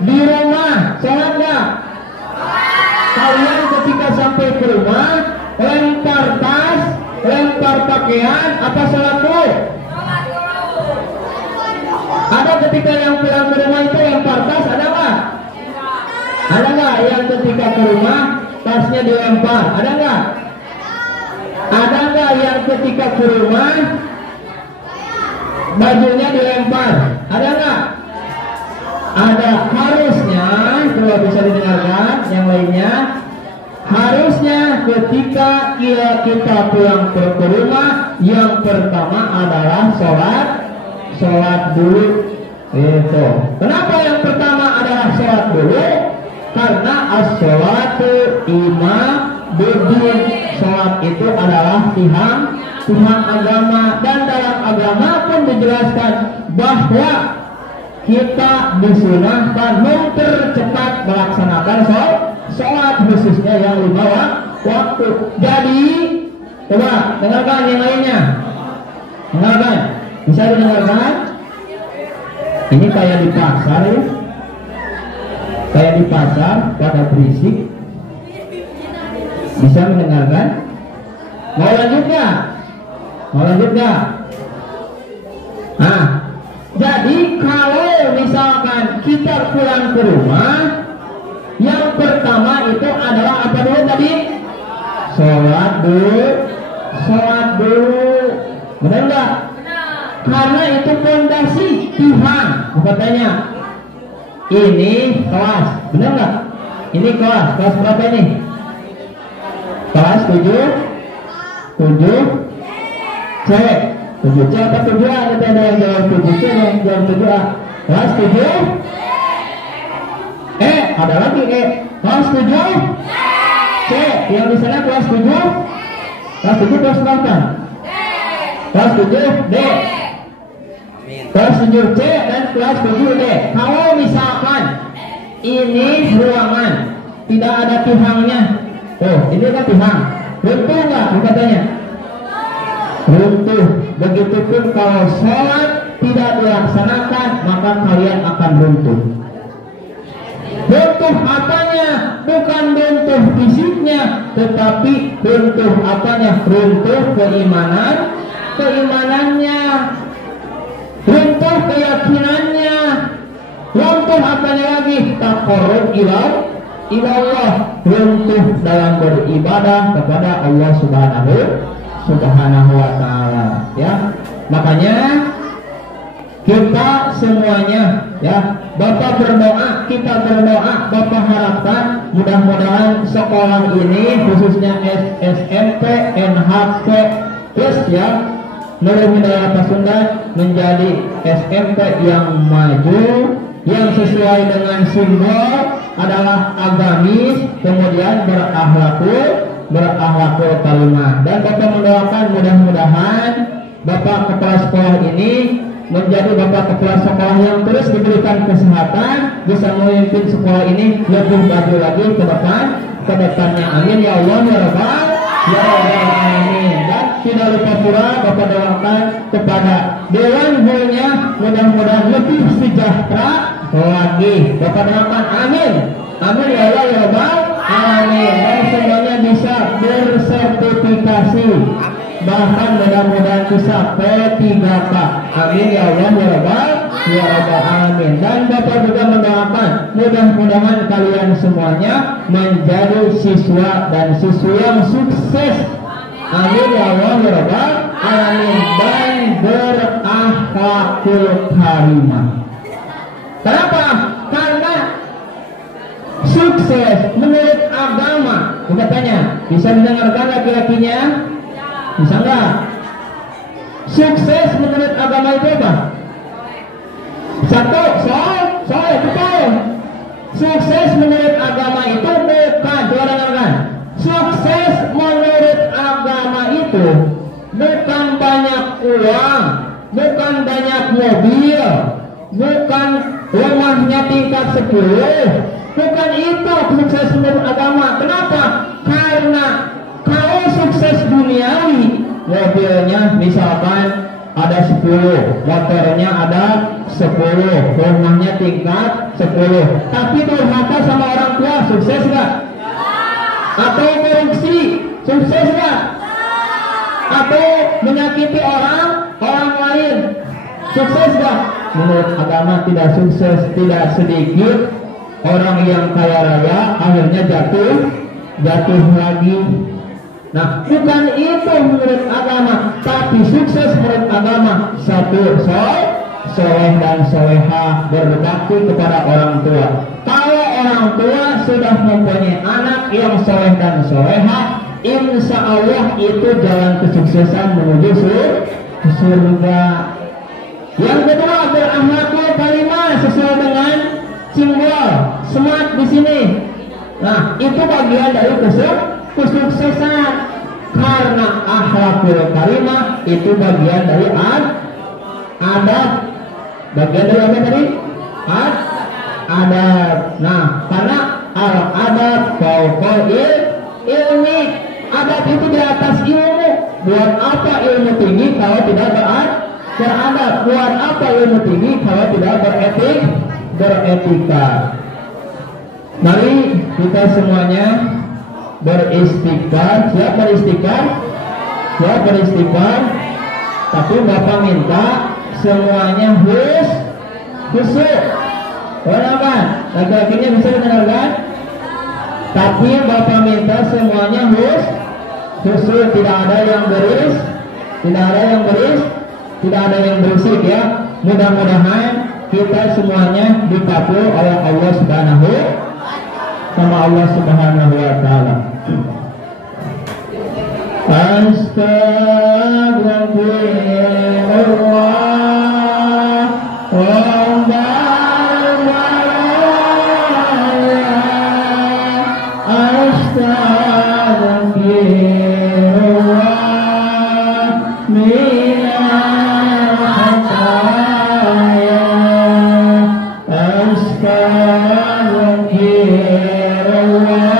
Di rumah sholat nggak? Kalian ketika sampai ke rumah lempar tas, lempar pakaian, apa sholat dulu? Ada ketika yang pulang ke rumah itu lempar tas, ada nggak? Ada nggak yang ketika ke rumah tasnya dilempar? Ada nggak? Ada nggak yang ketika ke rumah bajunya dilempar? Ada nggak? Ada. Harusnya, coba bisa didengarkan yang lainnya. Harusnya ketika kita pulang ke rumah, yang pertama adalah sholat dulu. Itu. Kenapa yang pertama adalah sholat dulu? Karena as-sholatu imam bidin. Sholat itu adalah Tuhan agama, dan dalam agama pun dijelaskan bahwa kita disunahkan mempercepat melaksanakan sholat khususnya yang 5 waktu. Jadi coba dengarkan yang lainnya. Dengarkan, bisa didengarkan? Ini kayak di pasar ya, kayak di pasar pada berisik. Bisa mendengarkan? Mau lanjut nggak? Mau lanjut nggak? Nah, jadi kalau misalkan kita pulang ke rumah, yang pertama itu adalah apa dulu tadi? Sholat dulu. Benar nggak? Karena itu fondasi Tuhan. Bukan tanya. Ini kelas, benar nggak? Ini kelas berapa ini? Kelas 7 C. 7C atau 7A? Ada yang jawab 7C, ada yang jawab 7A. Kelas 7 ada lagi kelas 7 C. Yang di sana kelas 7. Kelas 7 kelas berapa? Kelas 7 D. Kelas 7 C dan kelas 7 D. Kalau misalkan ini ruangan tidak ada tiangnya, ini kan tiang, runtuh nggak? Katanya runtuh. Begitupun kalau sholat tidak dilaksanakan, maka kalian akan runtuh. Runtuh apanya? Bukan runtuh fisiknya, tetapi runtuh apanya? Runtuh keimanannya, runtuh keyakinannya, runtuh apanya lagi? Taqarrub ilallah, runtuh dalam beribadah kepada Allah Subhanahu wa ta'ala, ya. Makanya kita semuanya, ya, Bapak berdoa, kita berdoa, Bapak harapkan mudah-mudahan sekolah ini khususnya SMP, NHC, terus ya, Nurul Hidayah Pasundan menjadi SMP yang maju, yang sesuai dengan simbol adalah agamis, kemudian berakhlakul karimah. Dan Bapak mendoakan mudah-mudahan Bapak kepala sekolah ini menjadi Bapak kepala sekolah yang terus diberikan kesehatan, bisa memimpin sekolah ini lebih maju lagi ke depannya. Amin ya Allah ya Rabbal alamin. Dan tidak lupa pula Bapak doakan kepada dewan gulunya, mudah-mudahan lebih sejahtera lagi. Bapak doakan amin. Amin ya Allah ya Rabbal alamin. Dan semuanya bisa bersertifikasi, bahkan mudah-mudahan bisa P3K. Amin ya Allah ya Rabbal alamin. Dan Bapak juga mendoakan mudah-mudahan kalian semuanya menjadi siswa dan siswi yang sukses. Amin ya Allah ya Rabbal alamin. Dan berakhlakul karimah. Kenapa? Karena sukses menurut agama. Kita tanya, bisa mendengarkan laki-lakinya? Bisa enggak? Sukses menurut agama itu apa? Satu, soal, betul. Sukses menurut agama itu bukan, coba dengarkan. Sukses menurut agama itu bukan banyak uang, bukan banyak mobil, bukan rumahnya tingkat 10. Bukan itu sukses menurut agama. Kenapa? Karena kalau sukses duniawi, mobilnya misalkan ada 10, motornya ada 10, rumahnya tingkat 10. Tapi durhaka sama orang tua sukses nggak? Atau korupsi sukses nggak? Atau menyakiti orang lain sukses nggak? Menurut agama tidak sukses. Tidak sedikit orang yang kaya raya akhirnya jatuh lagi. Nah, bukan itu menurut agama, tapi sukses menurut agama satu, soleh dan soleha, berbakti kepada orang tua. Kalau orang tua sudah mempunyai anak yang soleh dan soleha, insya Allah itu jalan kesuksesan menuju surga. Yang kedua, berakhlakul karimah sesuai dengan simbol smart di sini. Nah, itu bagian dari kesuksesan, karena akhlakul karimah itu bagian dari adab. Bagian dari apa tadi? Adab. Nah, karena al-adab fauqal ilmi. Adab itu di atas ilmu. Buat apa ilmu tinggi kalau tidak beradab? Buat apa ilmu tinggi kalau tidak beretika? Mari kita semuanya beristighfar. Siap beristighfar? Siap beristighfar? Tapi Bapak minta semuanya khusyuk. Kenapa? Laki-lakinya bisa mendengarkan? Tapi Bapak minta semuanya khusyuk. Tidak ada yang berisik ya. Mudah-mudahan kita semuanya dipaku oleh Allah Subhanahu wa ta'ala. Astagfirullah Rabbal baraya. Astagfirullah minal khataya. Astagfirullah